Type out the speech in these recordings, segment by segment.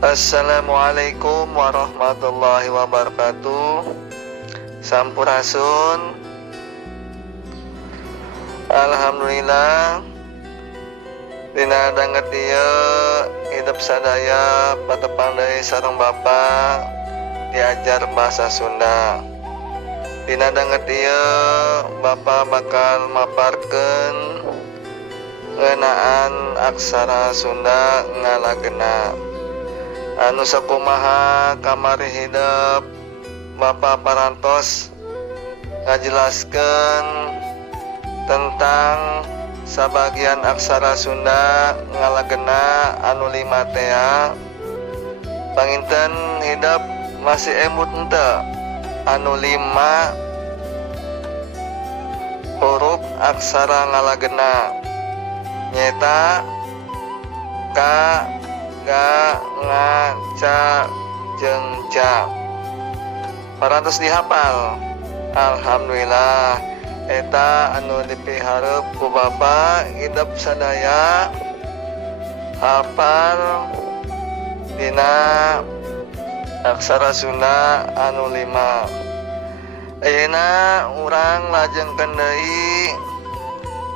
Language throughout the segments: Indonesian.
Assalamualaikum warahmatullahi wabarakatuh. Sampurasun. Alhamdulillah dina danget ieu hidup sadaya patepang deui sareng Bapa diajar bahasa Sunda. Dina danget ieu Bapa bakal maparkeun ngeunaan aksara Sunda ngalageuna. Anu sakumaha kamari hidup Bapa parantos ngajelaskeun tentang sabagian aksara Sunda ngalageuna anu 5 teh ya. Panginten hidup masih emut henteu anu 5 huruf aksara ngalageuna nyaeta ka, ga, nga, ca, jeung ca. Parantos dihafal. Alhamdulillah eta anu dipihareup ku Bapa hidup sadaya hafal dina aksara Sunda anu 5. Ayeuna urang lajengkeun deui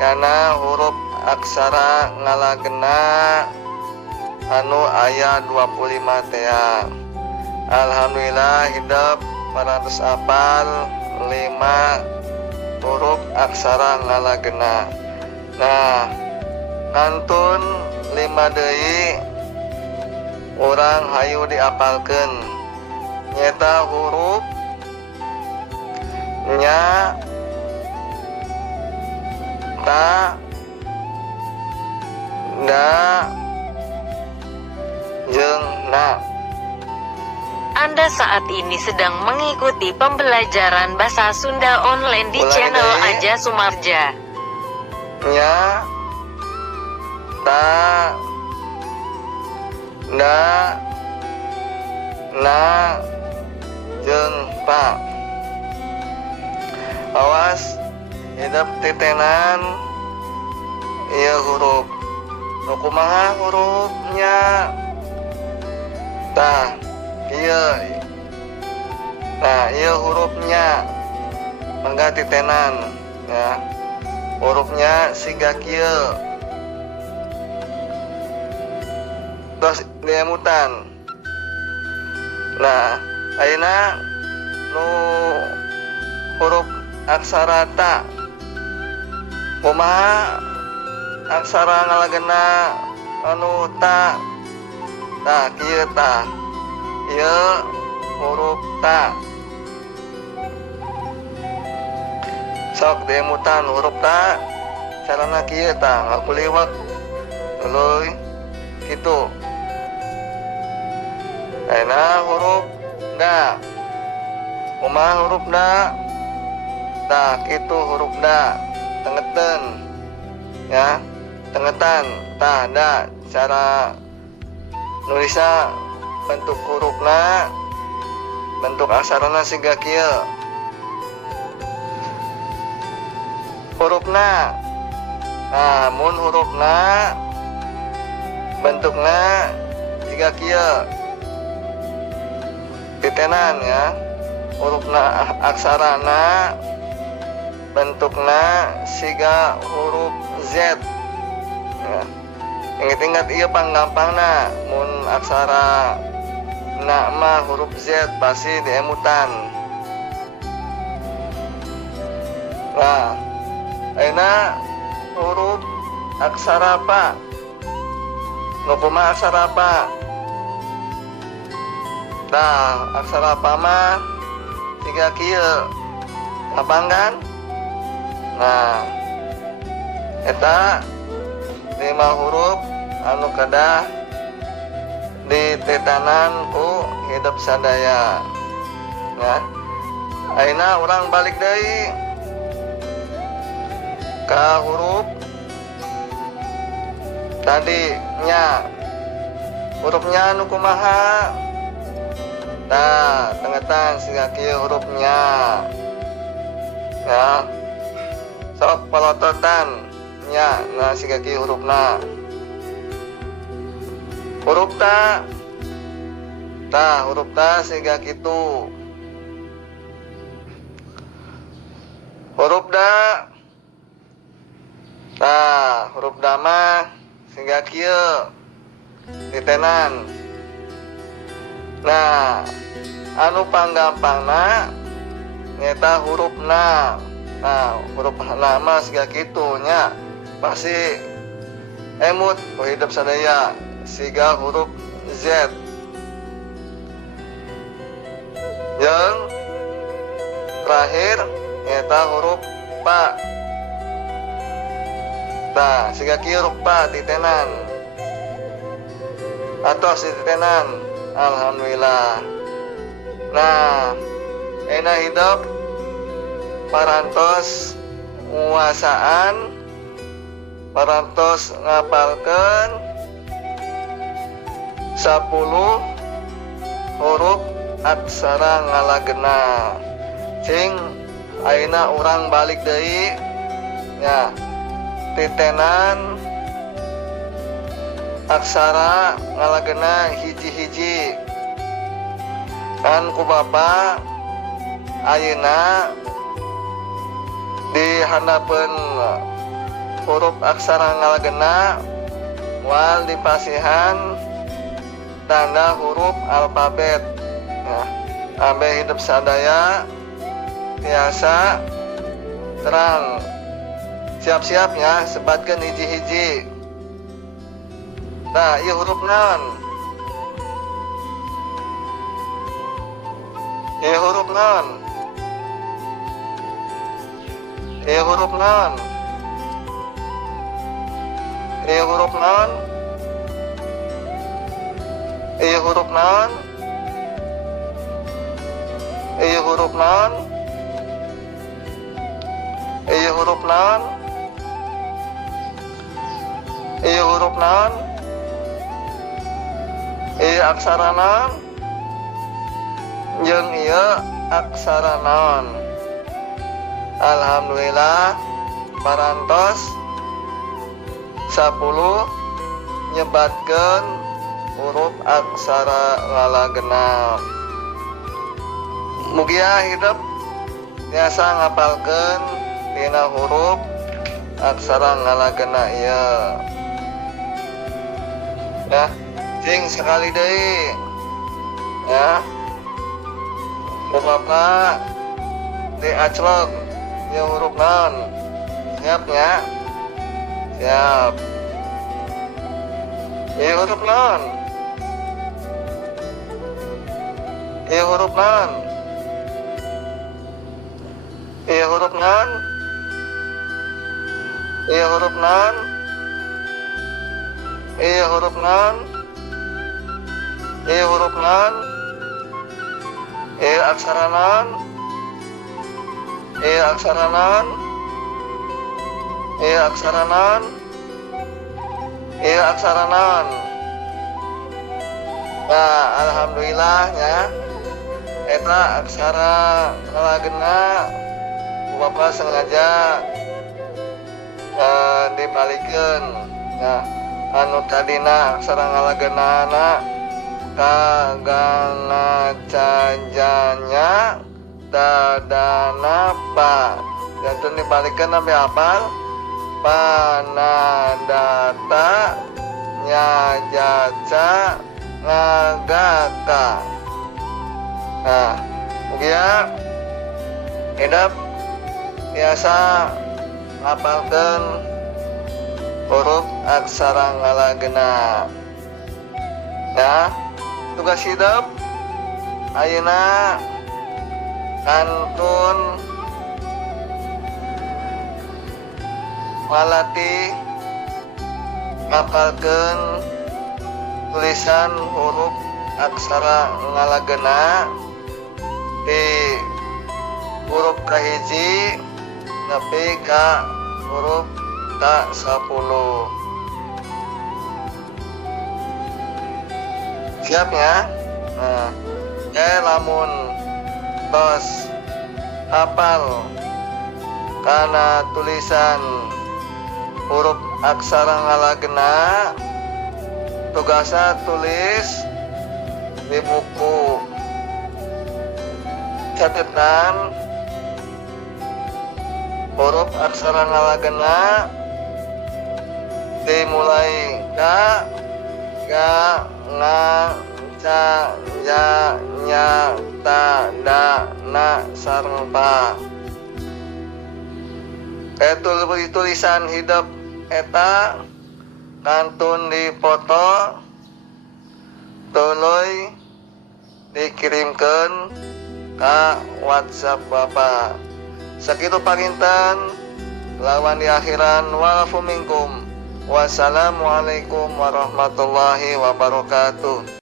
kana huruf aksara ngalageuna anu aya 25 teh ya. Alhamdulillah hidup parantos apal 5 huruf aksara ngalageuna. Nah, ngantun 5 deui urang hayu diapalkeun. Nyata huruf nya, ta, da, jeung na. Anda saat ini sedang mengikuti pembelajaran bahasa Sunda online di channel Aja Sumarja. Nya, ta, da, na, jeung pa. Awas hidup titenan ieu huruf. Nu kumaha hurufnya? Tah, ieu. Nah, ieu hurufnya mangga titenan ya. Hurufnya siga kieu. Terus diemutan. Nah, ayeuna nu huruf aksara ta. Kumaha aksara ngalageuna anu ta? Tah kieu tah. Ieu huruf ta. Sok diemutan huruf ta carana kieu tah ngakuliwek tuluy kitu. Ayeuna huruf da. Kumaha huruf da? Tah kitu huruf da. Tengeteun ya. Tengetan tah da cara nulisna bentuk hurufna bentuk aksarana siga kieu. Hurufna nah mun hurufna bentukna siga kieu titenan ya. Hurufna aksarana bentukna siga huruf Z ya. Ingat-ingat ieu panggampangna mun aksara na mah huruf Z pasti diemutan. Nah, ayeuna huruf aksara pa. Nu kumaha aksara pa? Tah, aksara pa mah siga kieu. Ngapanggan? Nah, eta 5 huruf anu kedah ditetanan ku hidup sadaya. Nah, ayeuna urang balik deui ka huruf tadi nya. Hurufnya anu kumaha? Tah, tengetan siga kieu hurufnya. Ya. Sok palototan nya nah siga kieu hurufna. Huruf ta Tah huruf ta siga kitu. Huruf da. Tah huruf da mah siga kieu titenan. Nah, anu panggampangna nyata huruf na. Nah, huruf na mah siga kitu nya. Pasti emut hidup sadaya siga huruf Z. Yang terakhir nyata huruf pa. Nah, siga kieu huruf pa titenan. Atau si titenan. Alhamdulillah. Nah, enak hidup parantos nguasaan, parantos ngapalkeun 10 huruf aksara ngalagena. Cing ayeuna urang balik deui nya. Titenan aksara ngalagena hiji-hiji. Kan ku Bapak ayeuna dihandapeun huruf aksara ngalagena wal dipasihan tanda huruf alfabet. Nah, abe hidup sadaya biasa terang siap-siapnya sebatkeun hiji-hiji. Nah, ieu huruf naon? Ieu huruf naon? Ieu huruf naon? Ieu huruf naon? Ieu huruf naon? Ieu huruf naon? Ieu huruf naon? Ieu huruf naon? Ieu aksara naon? Jeung ieu aksara naon? Alhamdulillah parantos 10 nyebatkeun huruf aksara ngalagena. Mugia hidup biasa ngapalkeun tina huruf aksara ngalagena ieu. Ya, cing sekali deui. Ya. Bapak diaclok ieu huruf naon? Siap nya? Siap. Ieu huruf naon? Ieu huruf naon? Ieu huruf naon? Ieu huruf naon? Ieu huruf naon? Ieu huruf naon? Ieu aksara naon? Ieu aksara naon? Ieu aksara naon? Ieu aksara naon? Nah, alhamdulillah nya eta aksara ngalagena Bapak sengaja dibalikeun. Nah, anu tadina aksara ngalagenana kagana cajanya tadana pa. Jantung dibalikeun sampai hafal. Panadata nyajaca ngagaka. Nah, mugia hidup biasa ngapalkeun huruf aksara ngalagena. Nah, tugas hidup ayeuna kantun malatih ngapalkeun tulisan huruf aksara ngalagena di huruf kahiji nepi ka huruf ka 10. Siap ya? Nah, lamun tos hafal kana tulisan huruf aksara ngalagena tugasna tulis di buku catetan huruf aksara ngalagena dimulai ka ga nga ca ja nya ta da na sareng pa. Tulisan hidup eta kantun dipoto tuluy dikirimkeun ka WhatsApp Bapak. Sakitu panginten lawan di akhiran walafu minkum. Wassalamualaikum warahmatullahi wabarakatuh.